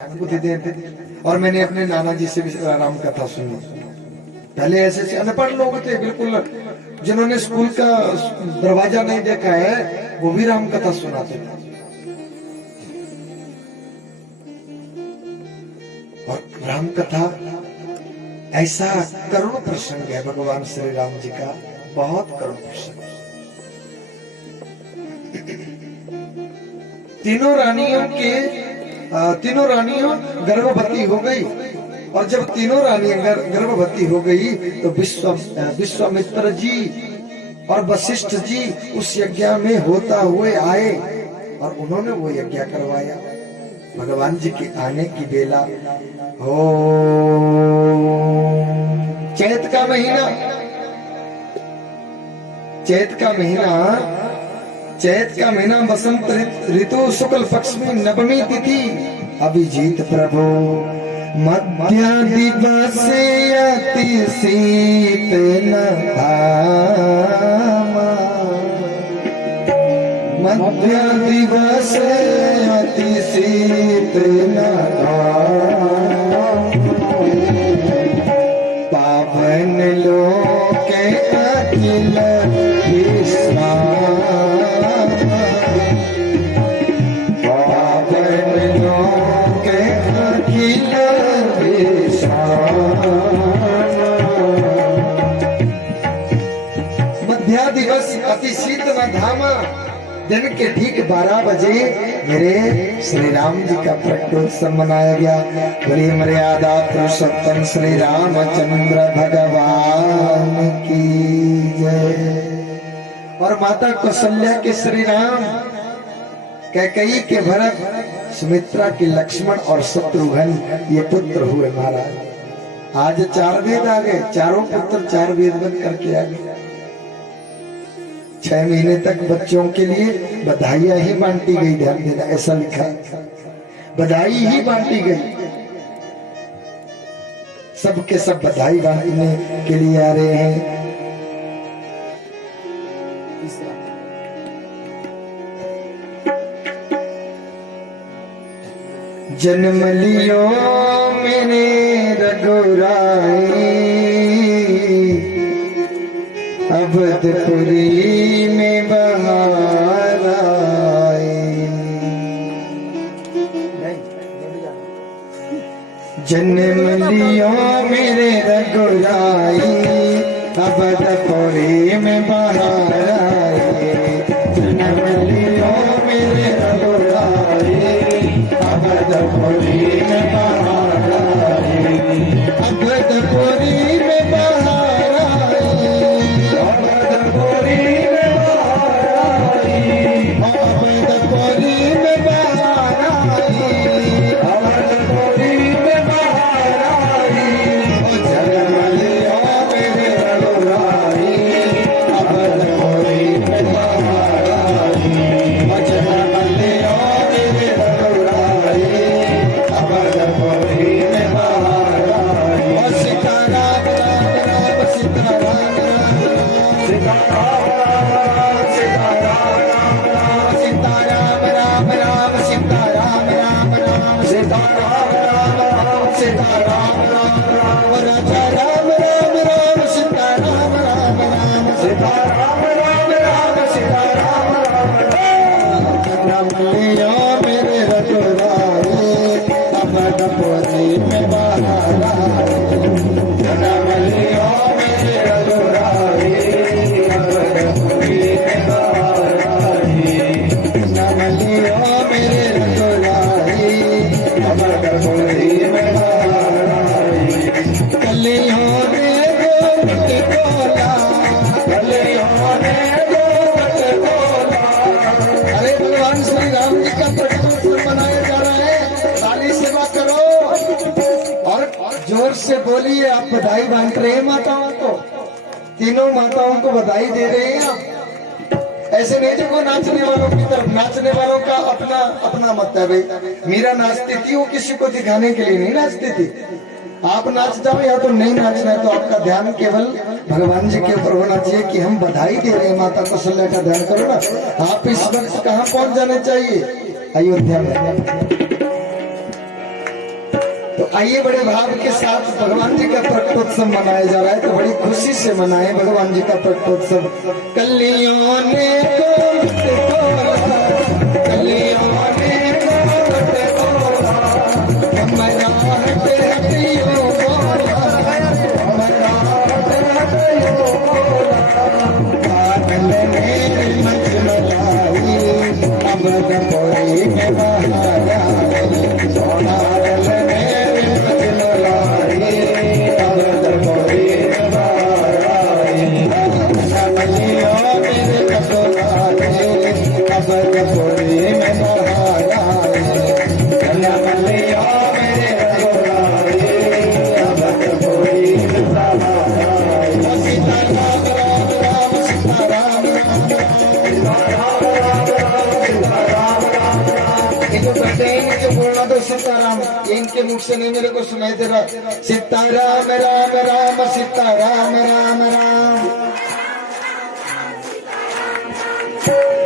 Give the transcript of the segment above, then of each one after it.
अनुभूति देते और मैंने अपने नाना जी से भी राम कथा सुनी। पहले ऐसे अनपढ़ लोग थे बिल्कुल, जिन्होंने स्कूल का दरवाजा नहीं देखा है वो भी राम कथा सुनाते थे। और राम कथा ऐसा करुण प्रसंग है भगवान श्री राम जी का, बहुत करुण प्रसंग। तीनों रानियों गर्भवती हो गई और जब तीनों रानियां गर्भवती हो गई तो विश्वामित्र जी और वशिष्ठ जी उस यज्ञ में होता हुए आए और उन्होंने वो यज्ञ करवाया। भगवान जी के आने की बेला हो चैत का महीना बसंत ऋतु शुक्ल पक्ष में नवमी तिथि अभिजीत प्रभु मध्य दिवस अति शीत न धामा, मध्य दिवस अति शीत न धामा, पावन लोक अखिल विश्राम, मध्या दिवस अति शीत न धामा। दिन के ठीक 12 बजे मेरे श्री राम जी का प्रकटोत्सव मनाया गया। बड़ी मर्यादा पुरुषोत्तम श्री रामचंद्र भगवान की जय। और माता कौशल्या के श्री राम, कैकेयी के भरत, सुमित्रा के लक्ष्मण और शत्रुघ्न ये पुत्र हुए महाराज। आज 4 वेद आ गए, चारों पुत्र 4 वेद बन करके आ गए। 6 महीने तक बच्चों के लिए बधाइयां ही बांटी गई, ध्यान देना ऐसा लिखा, बधाई ही बांटी गई। सबके सब बधाई बांटने के लिए आ रहे हैं। जन्म लियो मेरे रघुराई, अवधपुरी में बहार आई। जन्म लियो मेरे रघुराई, अवधपुरी में बहार आई। जन्म लियो मेरे रघुराई, अवधपुरी में बहार आई। अवधपुरी में बहार आई, अवधपुरी में बहार आई, अवधपुरी में बहार आई, अवधपुरी में बहार आई। जन्म लिया मेरे रघुराई, अवधपुरी में बहार आई। जन्म लिया मेरे रघुराई, अवधपुरी में बहार आई। सीताराम राम राम सीताराम सीताराम राम राम सीताराम राम राम सीताराम राम राम सीताराम राम राम राजा राम राम राम सीताराम राम राम सीताराम राम राम सीताराम राम राम। लिया मेरे रघुराई, अवधपुरी में बहार आई। जन्म लिया मेरे रघुराई, अवधपुरी में बहार आई। जन्म लिया मेरे रघुराई, अवधपुरी में बहार आई। कलियों ने गोवत तोला, कलियों ने गोवत तोला। अरे भगवान श्री राम जी का प्रकटोत्सव मनाया जा रहा है, ताली सेवा करो और जोर से बोलिए। आप बधाई बांट रहे हैं माताओं को, तीनों माताओं को बधाई दे रहे हैं आप। ऐसे नहीं देखो नाचने वालों की तरफ, नाचने वालों का अपना अपना मत है भाई। मीरा नाचती थी, वो किसी को दिखाने के लिए नहीं नाचती थी। आप नाच जाओ या तो नहीं नाचना है, तो आपका ध्यान केवल भगवान जी के ऊपर होना चाहिए कि हम बधाई दे रहे हैं। माता कौशल्या का ध्यान करो ना। आप इस वक्त कहाँ पहुंच जाने चाहिए? अयोध्या में। तो आइए बड़े भाव के साथ भगवान जी का प्रकटोत्सव मनाया जा रहा है, तो बड़ी खुशी से मनाए भगवान जी का प्रकटोत्सव। कलियों ने कलियों ने हमारा हटियो बोला, हमारा हटियो बोला, बादल मेरे मंजिल लाई, अब कोई में बहाया सोना सीताराम, इनके मुख से नहीं मेरे को सुनाई दे रहा। सीताराम राम राम सीताराम राम राम,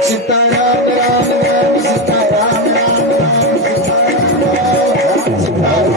सीताराम राम राम सीताराम राम राम, सीताराम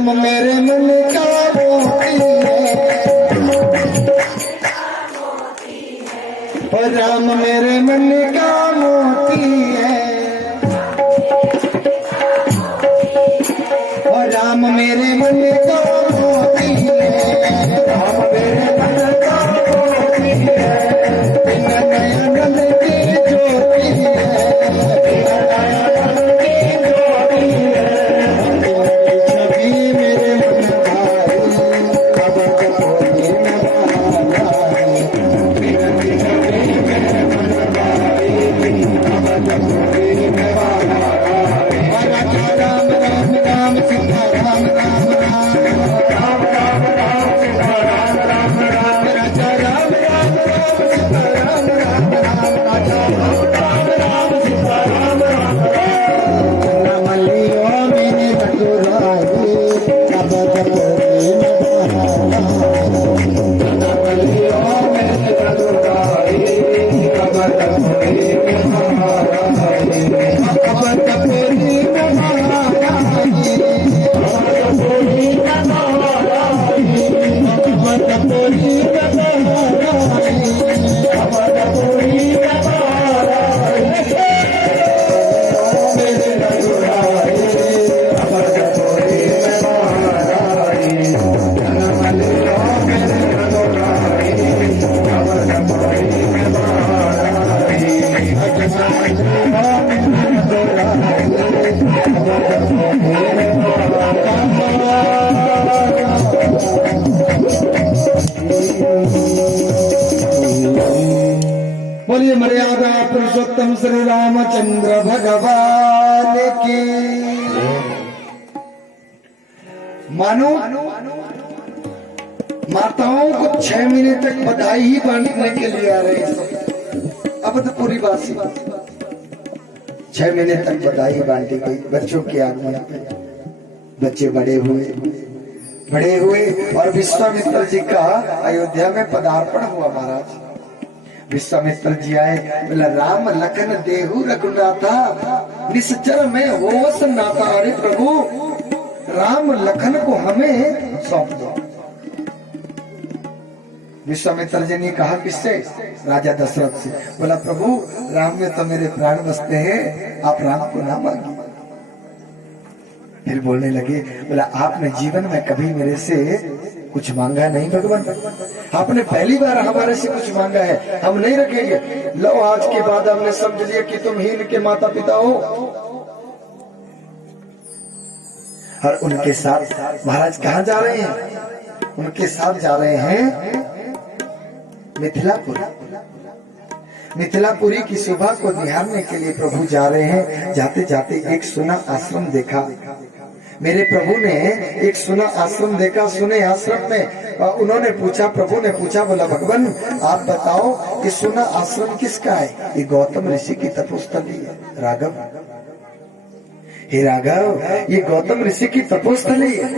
मेरे मन का मोती है, और राम मेरे मन का मोती है, और राम मेरे मन का मोती है, राम मेरे मन का मोती है, बिना नयन की ज्योति है, बिना नयन की ज्योति है, बोलिए मर्यादा पुरुषोत्तम श्री रामचंद्र भगवान की। मानो माताओं को 6 महीने तक बधाई ही बांटने के लिए आ रहे हैं। अब तो पूरी बासी 6 महीने तक बधाई बांटी गई बच्चों के आगमन पे। बच्चे बड़े हुए और विश्वामित्र जी का अयोध्या में पदार्पण हुआ। महाराज विश्वामित्र जी आए, बोला राम लखन देहु रघुनाथा निश्चर में हो सन्नाथा। अरे प्रभु, राम लखन को हमें सौंप दो। विश्वामित्र जी ने कहा किससे? राजा दशरथ से। बोला प्रभु, राम में तो मेरे प्राण बसते हैं, आप राम को ना मांगिए। फिर बोलने लगे, बोला आपने जीवन में कभी मेरे से कुछ मांगा नहीं भगवान, आपने पहली बार हमारे से कुछ मांगा है, हम नहीं रखेंगे। लो आज के बाद हमने समझ लिया कि तुम ही इनके माता पिता हो। और उनके साथ महाराज कहाँ जा रहे हैं? उनके साथ जा रहे हैं मिथिलापुरी की शोभा को निहारने के लिए प्रभु जा रहे हैं। जाते जाते एक सुना आश्रम देखा। मेरे प्रभु ने एक सुना आश्रम देखा। सुने आश्रम में उन्होंने पूछा, प्रभु ने पूछा, बोला भगवान आप बताओ कि सुना आश्रम किसका है? ये गौतम ऋषि की तपोस्थली है। राघव, हे राघव, ये गौतम ऋषि की तपोस्थली है।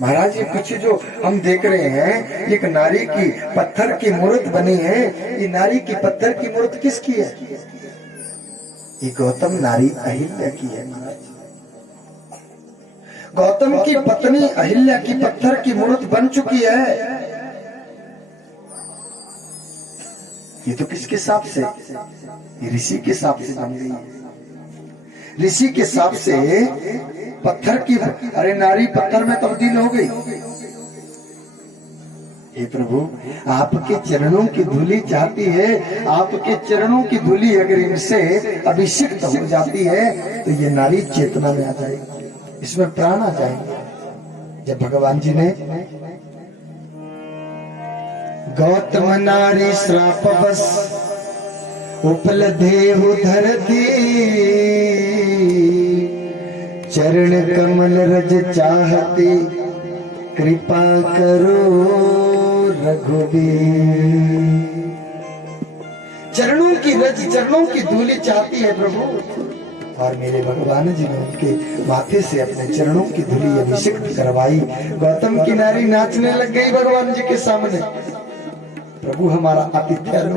महाराज ये कुछ जो हम देख रहे हैं, एक नारी की पत्थर की मूर्त बनी है। ये नारी की पत्थर की मूर्त किसकी है? ये गौतम नारी अहिल्या की है। महाराज गौतम की पत्नी अहिल्या की पत्थर की मूर्त बन चुकी है। ये तो किसके साथ से? ये ऋषि के साथ से बन गई है। ऋषि के साथ से पत्थर की, अरे नारी पत्थर में तब्दील हो गई। हे प्रभु, आपके चरणों की धूली चाहती है। आपके चरणों की धूली अगर इनसे अभिषिक्त हो जाती है तो ये नारी चेतना में आ जाएगी, इसमें प्राण आ जाएंगे। जब भगवान जी ने गौतम नारी श्राप बस उपलधेहु धरती चरण कमल रज चाहती कृपा करो रघुवीर। चरणों की धूली चाहती है प्रभु। और मेरे भगवान जी ने उनके माथे से अपने चरणों की धूली अभिषेक करवाई। गौतम की नारी नाचने लग गई भगवान जी के सामने। प्रभु हमारा आतिथ्य लो।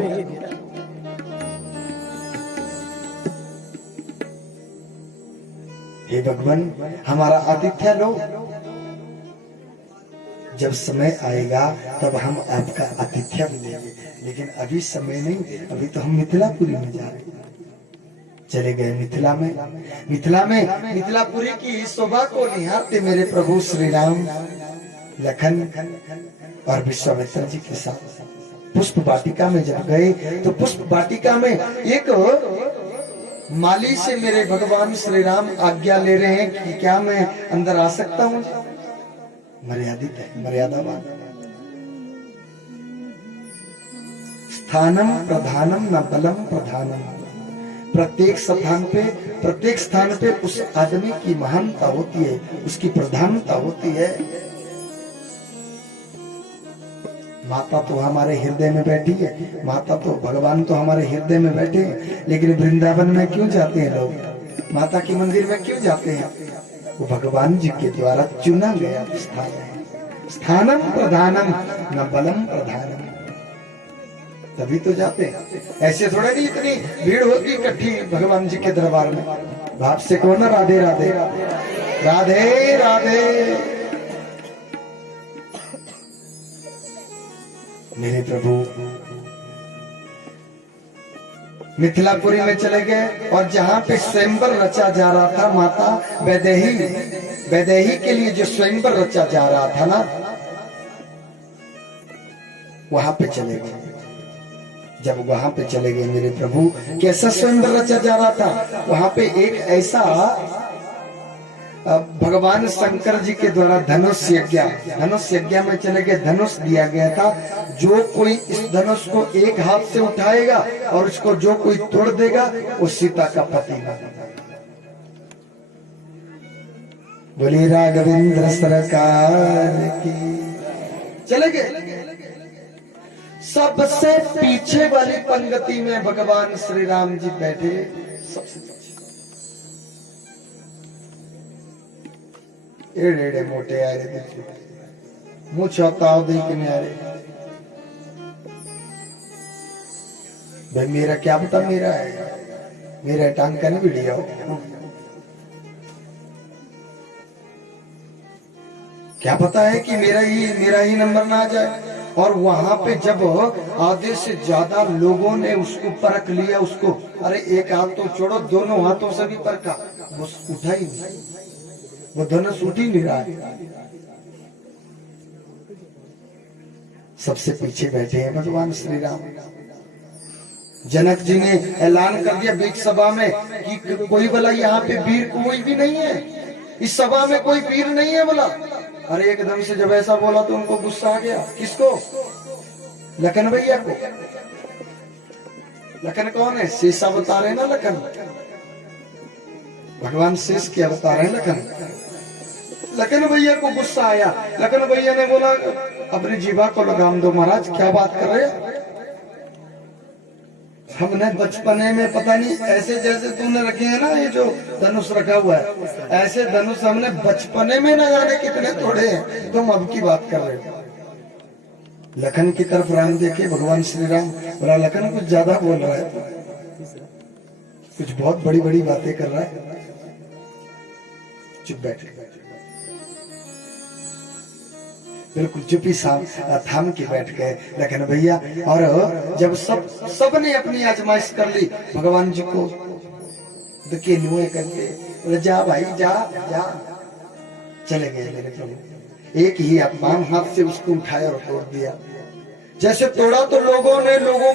हे भगवान हमारा आतिथ्य लो। जब समय आएगा तब हम आपका आतिथ्य मिलेंगे, लेकिन अभी समय नहीं। अभी तो हम मिथिलापुरी में जा रहे हैं। चले गए मिथिला में मिथिलापुरी की शोभा को निहारते मेरे प्रभु श्री राम लखन और विश्वामित्र जी के साथ पुष्प वाटिका में जब गए तो पुष्प वाटिका में एक माली से मेरे भगवान श्री राम आज्ञा ले रहे हैं कि क्या मैं अंदर आ सकता हूँ? मर्यादित है, मर्यादावान। स्थानम प्रधानम न बलम प्रधानम। प्रत्येक स्थान पे उस आदमी की महानता होती है, उसकी प्रधानता होती है। माता तो हमारे हृदय में बैठी है, माता तो भगवान तो हमारे हृदय में बैठे हैं, लेकिन वृंदावन में क्यों जाते हैं लोग? माता के मंदिर में क्यों जाते हैं? वो भगवान जी के द्वारा चुना गया स्थान है। स्थानम प्रधानम न बलम प्रधानम, तभी तो जाते हैं। ऐसे थोड़ा नहीं इतनी भीड़ होती इकट्ठी भगवान जी के दरबार में। भाव से कहो ना राधे राधे राधे राधे। मेरे प्रभु मिथिलापुरी में चले गए और जहाँ पे स्वयंवर रचा जा रहा था, माता वैदेही के लिए जो स्वयंवर रचा जा रहा था ना, वहां पे चले गए। जब वहां पे चले गए मेरे प्रभु, कैसा स्वयंवर रचा जा रहा था? वहां पे एक ऐसा भगवान शंकर जी के द्वारा धनुष यज्ञ में चले गए। धनुष दिया गया था, जो कोई इस धनुष को एक हाथ से उठाएगा और उसको जो कोई तोड़ देगा वो सीता का पति बनेगा। बोले राघवेंद्र सरकार की। चले गए। सबसे पीछे वाली पंक्ति में भगवान श्री राम जी बैठे। सबसे एड़े एड़े मोटे आ रहे थे, मुँह छाताओ देखने आ रहे। भाई मेरा क्या पता, मेरा है, मेरा टांग का नहीं वीडियो। क्या पता है कि मेरा ही नंबर ना आ जाए। और वहां पे जब आधे से ज्यादा लोगों ने उसको परख लिया, उसको अरे एक हाथ तो छोड़ो, दोनों हाथों से भी परखा, वो उठा ही नहीं, वो धनुष उठ ही नहीं रहा है। सबसे पीछे बैठे हैं भगवान श्री राम। जनक जी ने ऐलान कर दिया बीच सभा में कि कोई बोला यहाँ पे वीर कोई भी नहीं है, इस सभा में कोई वीर नहीं है बोला। अरे एकदम से जब ऐसा बोला तो उनको गुस्सा आ गया। किसको? लखन भैया को। लखन कौन है? शेष अवतार है ना लखन, भगवान शेष के अवतार है लखन। लखन भैया को गुस्सा आया। लखन भैया ने बोला अपनी जीवा को लगाम दो महाराज, क्या बात कर रहे हैं? हमने बचपने में पता नहीं ऐसे जैसे तूने रखे हैं ना, ये जो धनुष रखा हुआ है, ऐसे धनुष हमने बचपने में न जाने कितने तोड़े हैं, तुम अब की बात कर रहे हो। लखन की तरफ राम देखे भगवान श्री राम, बोला लखन कुछ ज्यादा बोल रहा है, कुछ बहुत बड़ी बड़ी बातें कर रहा है, चुप बैठे। बिल्कुल चुप्पी थाम के बैठ गए लखन भैया। और जब सबने अपनी आजमाइश कर ली, भगवान जी को धकेलुए करके बोले जा भाई जा जा, चले गए मेरे प्रभु। एक ही बाम हाथ से उसको उठाया और तोड़ दिया। जैसे तोड़ा तो लोगों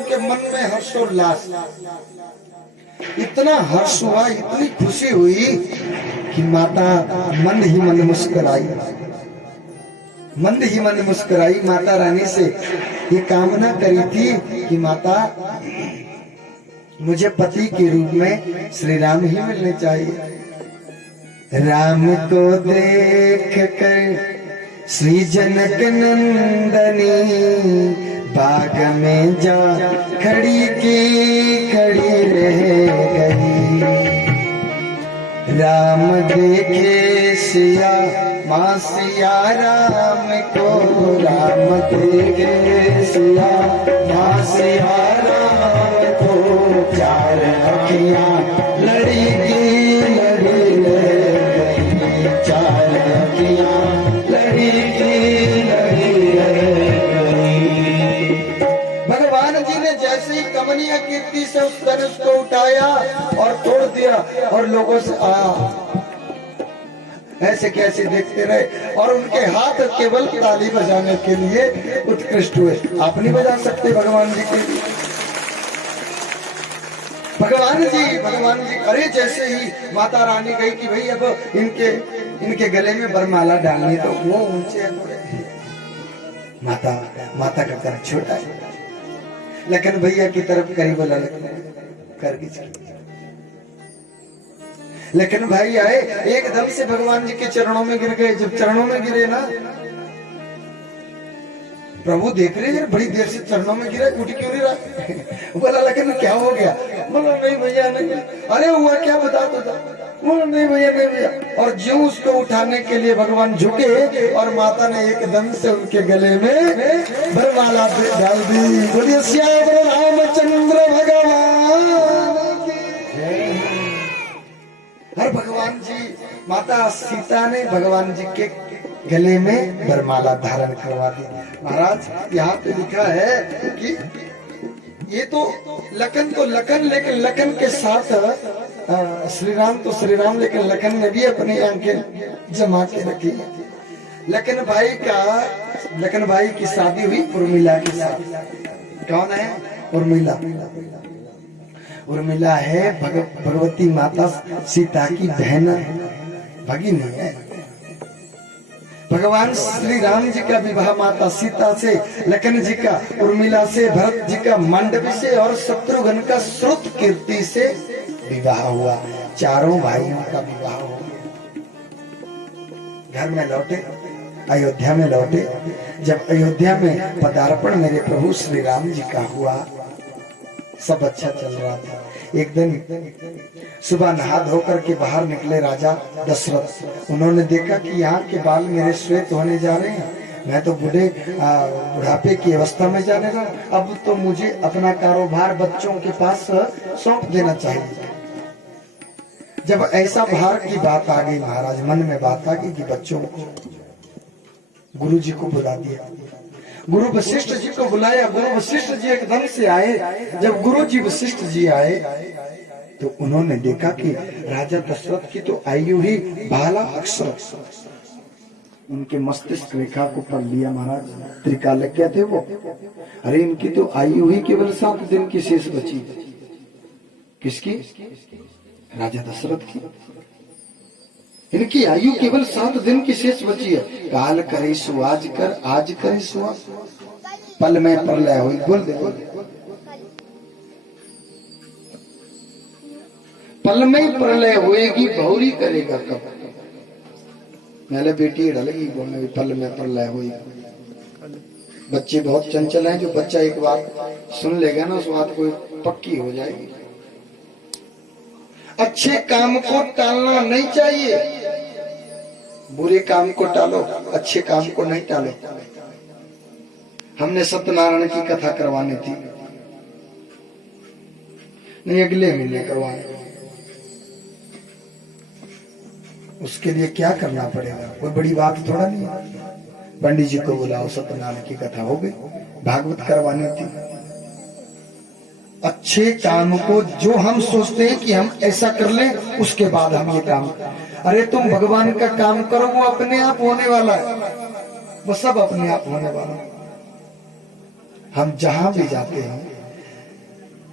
के मन में हर्षोल्लास, इतना हर्ष हुआ, इतनी खुशी हुई कि माता मंद ही मंद मुस्कुराई, मंद ही मंद मुस्कुराई। माता रानी से ये कामना करी थी कि माता मुझे पति के रूप में श्री राम ही मिलने चाहिए। राम को देख कर श्री जनक नंदनी बाग में जा खड़ी की खड़ी रह गई। राम देखे सिया माँ सिया राम को, राम देखे सिया माँ सिया राम को, चार अखियाँ लड़ी की लड़ी रह गई, चार अखियाँ लड़ी की लड़ी रह गई। भगवान जी ने जैसे ही कमनीय कीर्ति से उस धनुष को उठाया और तोड़ दिया, और लोगों से ऐसे कैसे देखते रहे, और उनके हाथ केवल ताली बजाने के लिए उत्कृष्ट हुए। आप नहीं बजा सकते भगवान जी के लिए? भगवान जी अरे जैसे ही माता रानी गई कि भाई अब इनके गले में वरमाला डालनी, तो वो ऊंचे माता का कर छोटा है, लखन भैया की तरफ करी, बोला कर लेकिन भाई आए एकदम से भगवान जी के चरणों में गिर गए। जब चरणों में गिरे ना, प्रभु देख रहे हैं बड़ी देर से चरणों में गिरा, उठ क्यों नहीं रहा? बोला लेकिन क्या हो गया? बोला नहीं भैया नहीं। अरे हुआ क्या बता दो? बोला नहीं भैया नहीं भैया। और जो उसको उठाने के लिए भगवान झुके और माता ने एकदम से उनके गले में वरमाला डाल दी। बोलिए श्याम रामचंद्र भगवान। हर भगवान जी, माता सीता ने भगवान जी के गले में वरमाला धारण करवा दी। महाराज यहाँ पे लिखा है कि ये तो लखन लेकिन लखन के साथ श्री राम तो श्री राम, लेकिन लखन ने भी अपनी आंखें जमा के रखी। लखन भाई की शादी हुई उर्मिला के साथ। कौन है? उर्मिला। उर्मिला है भगवती माता सीता की बहन, भगिनी है। भगवान श्री राम जी का विवाह माता सीता से, लखन जी का उर्मिला से, भरत जी का मांडवी से और शत्रुघ्न का श्रुत कीर्ति से विवाह हुआ। चारों भाइयों का विवाह हो गया। घर में लौटे, अयोध्या में लौटे। जब अयोध्या में पदार्पण मेरे प्रभु श्री राम जी का हुआ सब अच्छा चल रहा था। एक दिन सुबह नहा धोकर के बाहर निकले राजा दशरथ। उन्होंने देखा कि यहाँ के बाल मेरे श्वेत होने जा रहे हैं, मैं तो बुढ़ापे की अवस्था में जाने रहा, अब तो मुझे अपना कारोबार बच्चों के पास सौंप देना चाहिए। जब ऐसा भार की बात आ गई महाराज, मन में बात आ गई कि बच्चों को गुरु जी को बुला दिया। गुरु वशिष्ठ जी को बुलाया। गुरु वशिष्ठ जी एकदम से आए। जब गुरु जी वशिष्ठ जी आए तो उन्होंने देखा कि राजा दशरथ की तो आयु ही 12 अक्षर। उनके मस्तिष्क रेखा को पढ़ लिया महाराज। त्रिकालज्ञ थे वो। अरे इनकी तो आयु ही केवल 7 दिन की शेष बची। किसकी? राजा दशरथ की। इनकी आयु केवल 7 दिन की शेष बची है। काल करे सो आज कर, आज करे सो पल में प्रलय हुई। बोल दे, पल में प्रलय होएगी, बहुरी करेगा कब। पहले बेटी ढलेगी, बोलने पल में प्रलय हुई। बच्चे बहुत चंचल हैं, जो बच्चा एक बार सुन लेगा ना उस बात को पक्की हो जाएगी। अच्छे काम को टालना नहीं चाहिए। बुरे काम को टालो, अच्छे काम को नहीं टालो। हमने सत्यनारायण की कथा करवानी थी, नहीं अगले महीने करवाए। उसके लिए क्या करना पड़ेगा? कोई बड़ी बात थोड़ा नहीं है। पंडित जी को बुलाओ, सत्यनारायण की कथा हो गई। भागवत करवानी थी। अच्छे काम को जो हम सोचते हैं कि हम ऐसा कर लें, उसके बाद हम ये काम। अरे तुम भगवान का काम करो, वो अपने आप होने वाला है। वो सब अपने आप होने वाला है। हम जहां भी जाते हैं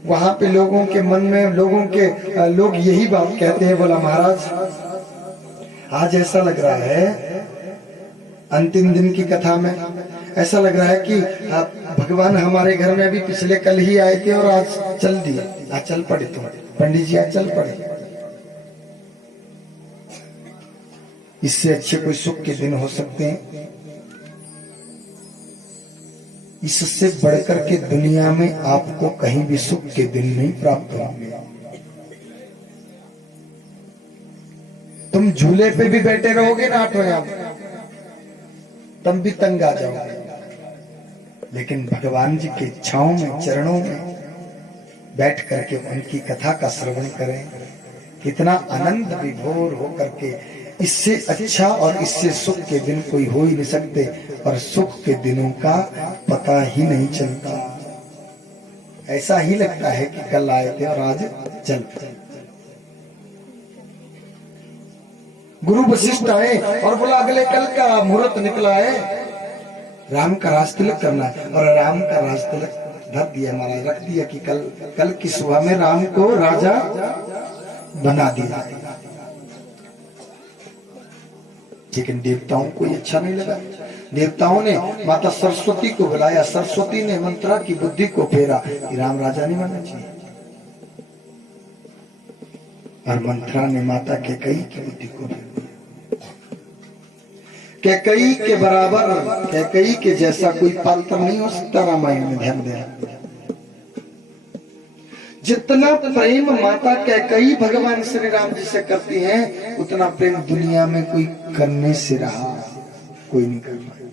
वहां पे लोगों के मन में लोग यही बात कहते हैं, बोला महाराज आज ऐसा लग रहा है, अंतिम दिन की कथा में ऐसा लग रहा है कि भगवान हमारे घर में अभी पिछले कल ही आए थे और आज चल दिए। आज चल पड़े तुम पंडित जी, आज चल पड़े। इससे अच्छे कोई सुख के दिन हो सकते हैं? इससे बढ़कर के दुनिया में आपको कहीं भी सुख के दिन नहीं प्राप्त होंगे। तुम झूले पे भी बैठे रहोगे ना 8 बजे, तब भी तंग आ जाओगे। लेकिन भगवान जी की इच्छाओं में, चरणों में बैठ करके उनकी कथा का श्रवण करें, कितना आनंद विभोर हो करके। इससे अच्छा और इससे सुख के दिन कोई हो ही नहीं सकते। और सुख के दिनों का पता ही नहीं चलता। ऐसा ही लगता है कि कल आए थे और आज चल पड़े। गुरु वशिष्ठ आए और बोला अगले कल का मुहूर्त निकला है, राम का राज तिलक करना है। और राम का राज तिलक धर दिया महाराज, रख दिया कि कल की सुबह में राम को राजा बना दिया। लेकिन देवताओं को ये अच्छा नहीं लगा। देवताओं ने माता सरस्वती को बुलाया। सरस्वती ने मंत्रा की बुद्धि को फेरा कि राम राजा नहीं बनना चाहिए। और मंत्रा ने माता कैकेयी की बुद्धि को फेरा। कैकेयी के बराबर, कैकेयी के जैसा कोई पात्र नहीं हो सकता रामायण में, ध्यान देना। जितना प्रेम माता कैकेयी भगवान श्री राम जी से करती हैं, उतना प्रेम दुनिया में कोई करने से रहा कोई नहीं कर पाया।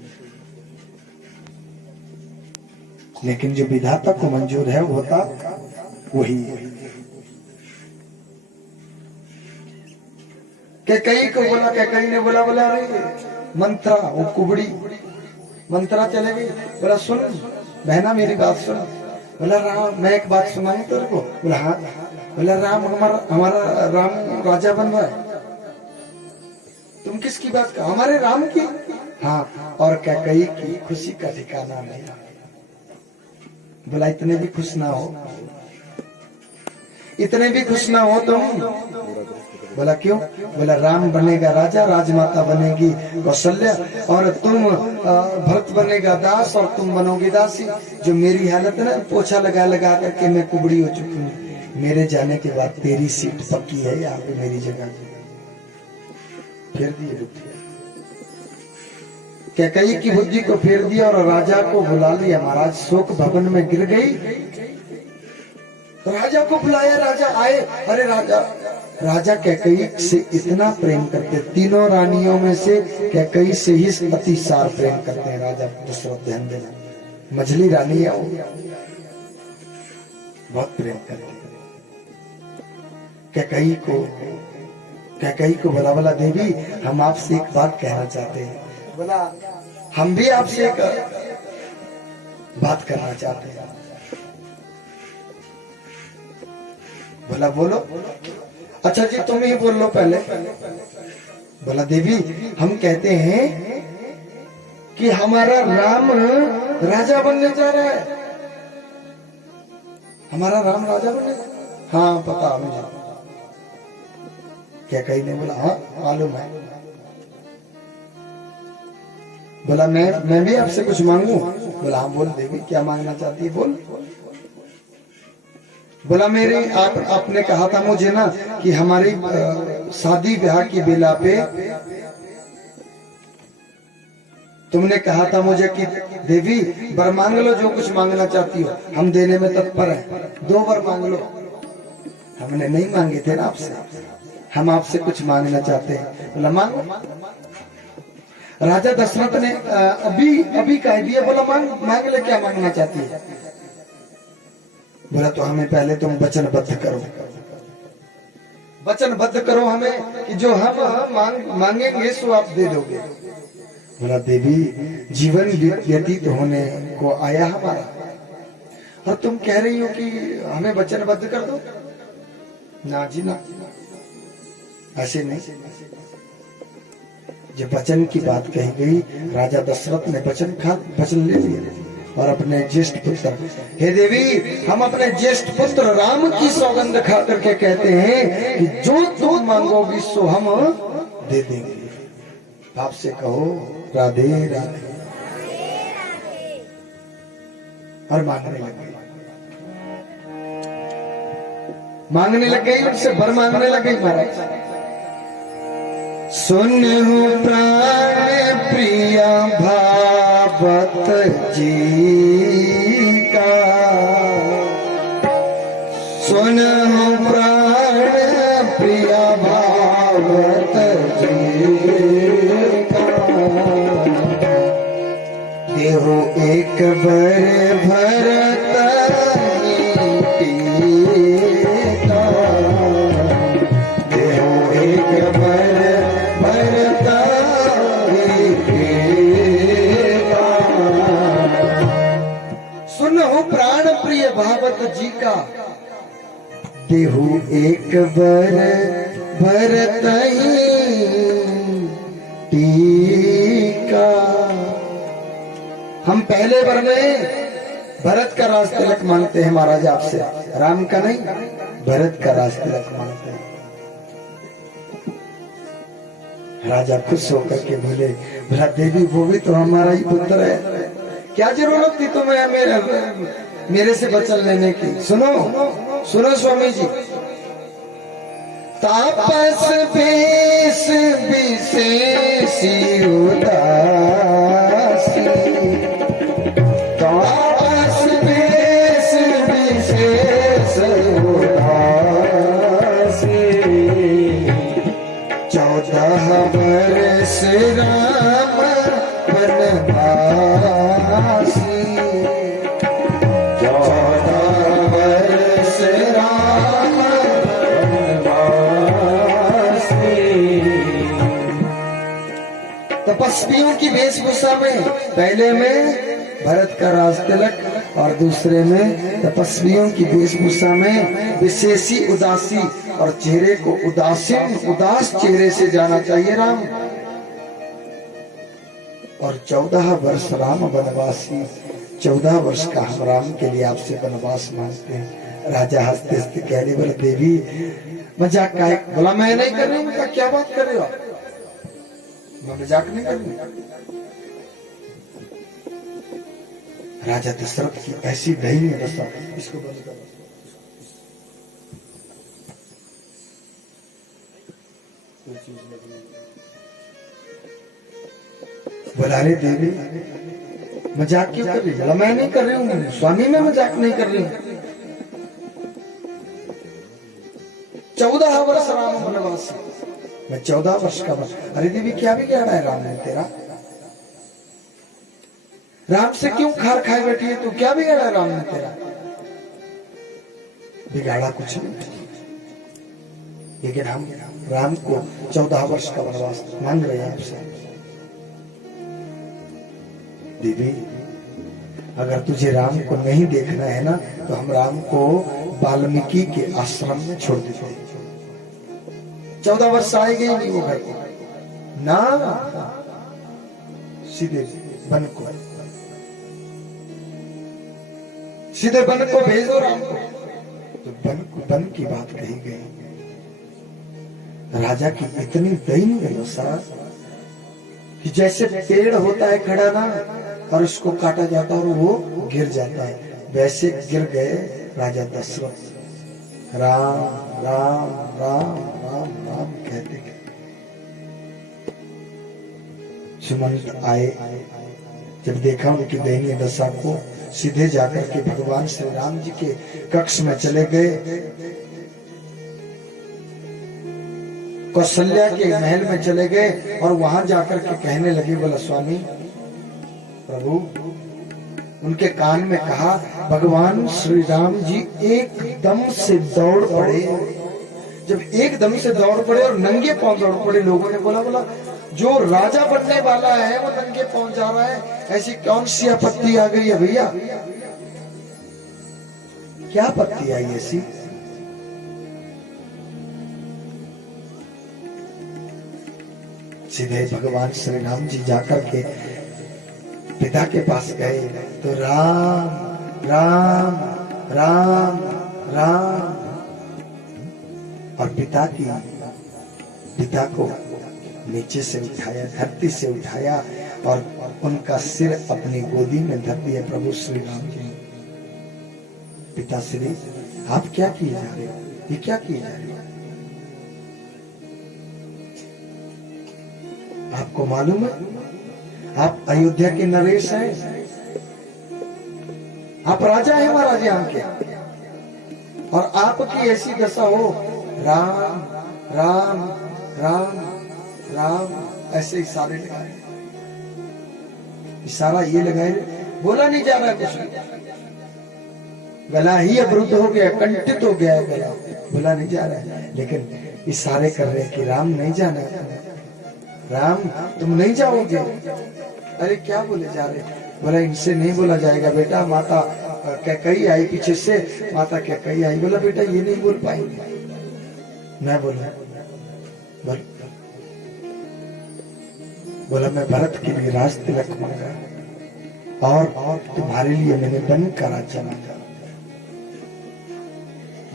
लेकिन जो विधाता को मंजूर है वो होता वही है। कैकेयी को बोला, कैकेयी ने बोला अरे मंत्रा, वो कुबड़ी मंत्रा चले गई। बोला सुन बहना मेरी बात सुन। बोला राम, मैं एक बात सुनाऊं तेरे को? बोला हाँ। बोला राम हमारा राम राजा बन रहा है। तुम किसकी बात कर? हमारे राम की। हाँ, और कैकेयी की खुशी का ठिकाना नहीं। बोला इतने भी खुश ना हो, इतने भी खुश ना हो तुम। बोला क्यों? बोला राम बनेगा राजा, राजमाता बनेगी कौशल्या, और तुम भरत बनेगा दास और तुम बनोगी दासी। जो मेरी हालत है ना, पोछा लगा लगा करके मैं कुबड़ी हो चुकी हूँ। मेरे जाने के बाद तेरी सीट पक्की है यहाँ पे, मेरी जगह फेर दिए बुद्धि। कैकेयी की बुद्धि को फेर दिया और राजा को बुला लिया। महाराज शोक भवन में गिर गई। राजा को बुलाया, राजा आए। अरे राजा कैकेयी से इतना प्रेम करते, तीनों रानियों में से कैकेयी से ही अतिसार प्रेम करते हैं राजा दशरथ। ध्यान देना, मझली रानी है वो, बहुत प्रेम करते हैं कैकेयी को। बोला बोला देवी, हम आपसे एक बात कहना चाहते हैं। बोला हम भी आपसे एक बात करना चाहते हैं। बोला बोलो। अच्छा जी तुम ही बोल लो पहले। बोला देवी, हम कहते हैं कि हमारा राम राजा बनने जा रहा है। हमारा राम राजा बनने? हाँ पता मुझे। कैकेयी ने बोला हाँ मालूम है। बोला मैं भी आपसे कुछ मांगू? बोला हाँ बोल देवी, क्या मांगना चाहती है बोल। बोला मेरे आपने कहा था मुझे ना कि हमारी शादी ब्याह की बेला पे तुमने कहा था मुझे कि देवी वर मांग लो, जो कुछ मांगना चाहती हो हम देने में तत्पर हैं, 2 वर मांग लो। हमने नहीं मांगे थे ना आपसे, हम आपसे कुछ मांगना चाहते हैं। बोला मांगो। राजा दशरथ ने अभी कह दिया। बोला मांग ले, क्या मांगना चाहती है? बोला तो हमें पहले तुम वचनबद्ध करो, वचनबद्ध करो हमें कि जो हम मांगेंगे सो आप दे दोगे। बोला देवी जीवन व्यतीत होने को आया हमारा, और तुम कह रही हो कि हमें वचनबद्ध कर दो। ना जी ना, ऐसे नहीं। जब वचन की बात कही गई, राजा दशरथ ने वचन ले लिया और अपने ज्येष्ठ पुत्र, हे देवी हम अपने ज्येष्ठ पुत्र राम की सौगंध खा करके कहते हैं कि जो तुम मांगोगी सो हम दे देंगे। आपसे कहो राधे राधे। और मांगने लग गई, उनसे वर मांगने लग गई। महाराज सुनहु प्राण प्रिया भावत जी का, सुनहु प्राण प्रिया भावत जी का, देहो एक बर भरत टीका, देहो एक बर प्राण प्रिय भावत जी का, देहु एक बर भरत टीका। हम पहले वर में भरत का राज तिलक मांगते हैं महाराज आपसे, राम का नहीं, भरत का राज तिलक मांगते हैं। राजा खुश होकर के बोले, भला देवी वो भी तो हमारा ही पुत्र है, क्या जरूरत थी तुम्हें मेरे से वचन लेने की। सुनो सुनो स्वामी जी। तापस बेस विशेषी उदासी, तापस बेस विशेष उदासी, 14 वर्ष राम वनवासी, 14 वर्ष राम वनवासी। तपस्वियों की वेशभूषा में, पहले में भरत का राज तिलक और दूसरे में तपस्वियों की वेशभूषा में विशेषी उदासी, और चेहरे को उदास चेहरे से जाना चाहिए राम। और 14 वर्ष राम वनवासी, 14 वर्ष का हम राम के लिए आपसे वनवास मांगते हैं। राजा हंसते हंसते कह रहे, बोले देवी मजाक का है। बोला मैं नहीं कर रही हूँ, क्या बात कर रहे हो? मैं मजाक नहीं कर रही। राजा दशरथ की ऐसी दयनीय दशा, इसको बंद करो। बोला रे देवी मजाक क्यों कर रही? बोला मैं नहीं कर रही हूँ स्वामी, मैं मजाक नहीं कर रही हूँ। 14 वर्ष राम वनवासी, मैं 14 वर्ष का बन। अरे देवी क्या बिगाड़ा है राम ने तेरा? राम से क्यों खार खाए बैठी है तू? क्या बिगाड़ा राम ने तेरा? बिगाड़ा कुछ नहीं, लेकिन हम राम को 14 वर्ष का वनवास मांग रहे हैं आपसे। देवी अगर तुझे राम को नहीं देखना है ना, तो हम राम को वाल्मीकि के आश्रम में छोड़ देते। 14 वर्ष आएंगे ही नहीं वो घर को ना, सीधे वन को, सीधे वन को भेजो राम को। तो वन की बात कही गई। राजा की इतनी दयनीय दशा कि जैसे पेड़ होता है खड़ा ना, और उसको काटा जाता है और वो गिर जाता है, वैसे गिर गए राजा दशरथ। राम राम राम राम राम कहते गए। सुमंत आए, जब देखा उनकी दयनीय दशा को, सीधे जाकर के भगवान श्री राम जी के कक्ष में चले गए, कौशल्या के महल में चले गए और वहां जाकर के कहने लगे, बोला स्वामी प्रभु, उनके कान में कहा। भगवान श्री राम जी एकदम से दौड़ पड़े। जब एकदम से दौड़ पड़े और नंगे पांव दौड़ पड़े, लोगों ने बोला जो राजा बनने वाला है वो नंगे पांव जा रहा है, ऐसी कौन सी आपत्ति आ गई है भैया? क्या आपत्ति आई ऐसी? सीधे भगवान श्री राम जी जाकर के पिता के पास गए तो राम राम राम राम, और पिता को नीचे से उठाया, धरती से उठाया और उनका सिर अपनी गोदी में धर दिया। प्रभु श्री राम जी, पिता श्री आप क्या किए जा रहे हो? ये क्या किए जा रहे हो? आपको मालूम है आप अयोध्या के नरेश हैं, आप राजा हैं महाराज यहाँ के, और आपकी ऐसी दशा हो। राम राम राम राम ऐसे इशारे लगाए, इशारा ये लगाए, बोला नहीं जा रहा कुछ, गला ही अवरुद्ध हो गया, कंठित हो गया है गला, बोला नहीं जा रहा है, लेकिन इशारे कर रहे कि राम नहीं जाना, राम तुम नहीं जाओगे। अरे क्या बोले जा रहे? बोला इनसे नहीं बोला जाएगा बेटा, माता कैकेयी आई पीछे से, माता कैकेयी आई। बोला बेटा ये नहीं बोल पाएंगे। मैं बोला मैं भरत के लिए राज तिलक मांगा और तुम्हारे लिए मैंने वन का राज्य मांगा,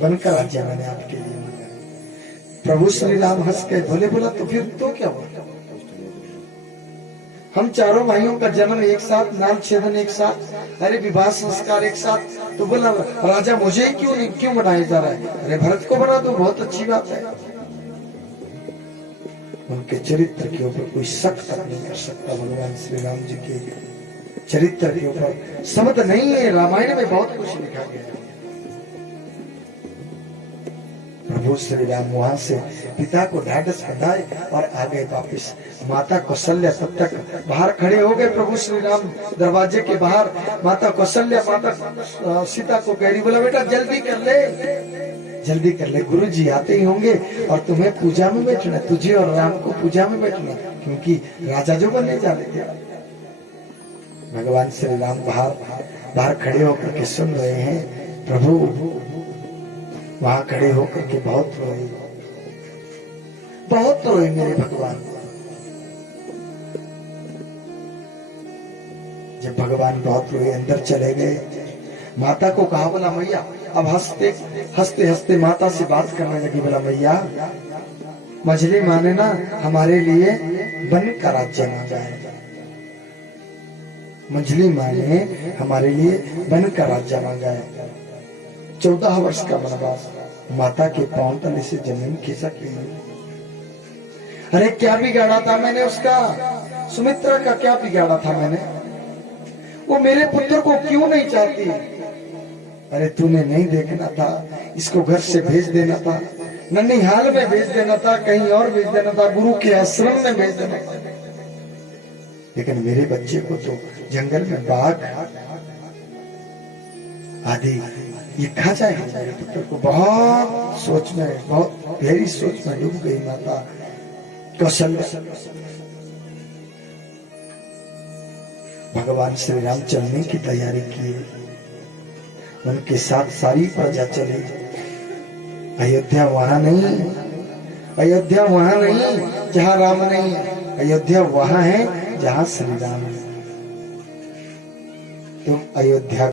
वन का राज्य मैंने आपके लिए मांगा। प्रभु श्री राम हंस के बोले, बोला तो फिर तो क्या हुआ? हम चारों भाइयों का जन्म एक साथ, नाम छेदन एक साथ, अरे विवाह संस्कार एक साथ, तो बोला राजा मुझे क्यों बनाया जा रहा है? अरे भरत को बना दो, बहुत अच्छी बात है। उनके चरित्र के ऊपर कोई शक तक नहीं कर सकता। भगवान श्री राम जी के चरित्र के ऊपर शब्द नहीं है, रामायण में बहुत कुछ लिखा गया है। प्रभु श्री राम वहां से पिता को ढाढ़स बंधाए और आ गए वापिस। माता कौशल्या तब तक बाहर खड़े हो गए। प्रभु श्री राम दरवाजे के बाहर, माता कौशल्या माता सीता को कह रही, बोला बेटा जल्दी कर ले, जल्दी कर ले, गुरु जी आते ही होंगे और तुम्हें पूजा में बैठना, तुझे और राम को पूजा में बैठना, क्योंकि राजा जो बनने जा रहे थे। भगवान श्री राम बाहर खड़े होकर के सुन रहे हैं। प्रभु वहां खड़े होकर के बहुत रोए मेरे भगवान। जब भगवान बहुत रोए, अंदर चले गए, माता को कहा, बोला मैया, अब हंसते हंसते माता से बात करने लगी। बोला मैया, मछली माँ ने ना हमारे लिए वन का राज्य मांगा है, मछली माँ ने हमारे लिए वन का राज्य मांगा है। 14 वर्ष का वनवास। माता के पांव तले से जमीन खिसक गई। अरे क्या बिगाड़ा था मैंने उसका? सुमित्रा का क्या बिगाड़ा था मैंने? वो मेरे पुत्र को क्यों नहीं चाहती? अरे तूने नहीं देखना था, इसको घर से भेज देना था, ननिहाल में भेज देना था, कहीं और भेज देना था, गुरु के आश्रम में भेज देना था, लेकिन मेरे बच्चे को तो जंगल में बाघ आदि ये खा जाएगा। मेरे पुत्र को बहुत सोच में, बहुत गहरी सोच में डूब गई माता कौशल्या। भगवान श्री राम चलने की तैयारी की, उनके साथ सारी प्रजा चली। अयोध्या वहां नहीं, अयोध्या वहां नहीं जहां राम नहीं है, अयोध्या वहां है जहां श्री राम है। तुम अयोध्या